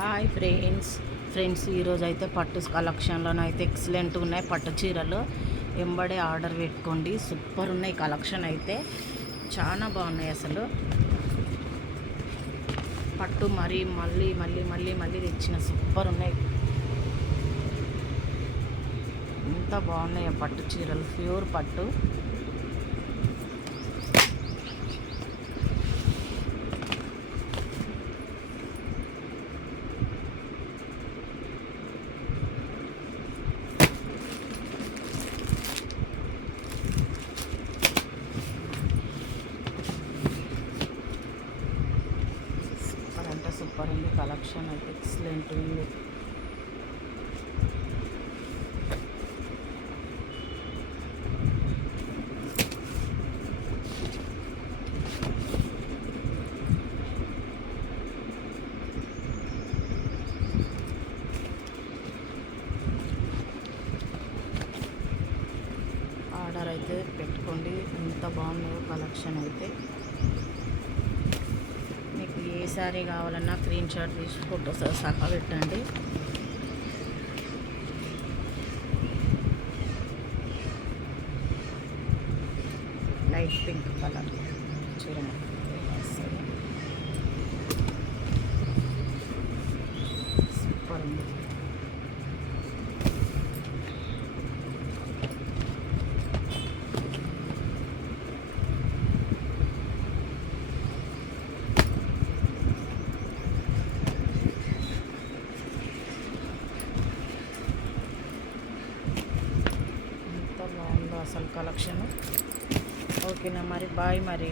Hi friends ఈరోజు అయితే పట్టు కలెక్షన్లోనే అయితే ఎక్సలెంట్ ఉన్నాయి పట్టు చీరలు. ఎంబడే ఆర్డర్ పెట్టుకోండి, సూపర్ ఉన్నాయి కలెక్షన్ అయితే చాలా బాగున్నాయి. అసలు పట్టు మళ్ళీ తెచ్చిన సూపర్ ఉన్నాయి. ఎంత బాగున్నాయి పట్టు చీరలు, ప్యూర్ పట్టు. సూపర్ ఉంది కలెక్షన్ అయితే ఎక్సలెంట్ ఉంది. ఆర్డర్ అయితే పెట్టుకోండి, ఎంత బాగున్నాయో కలెక్షన్ అయితే. మీకు ఏ సారీ కావాలన్నా స్క్రీన్ షాట్ తీసి ఫోటోస్ సహా పెట్టండి. లైట్ పింక్ కలర్ చీర సూపర్ ఉంది. బాగుందో అసలు కలెక్షన్. ఓకేనా మరి, బాయ్ మరి.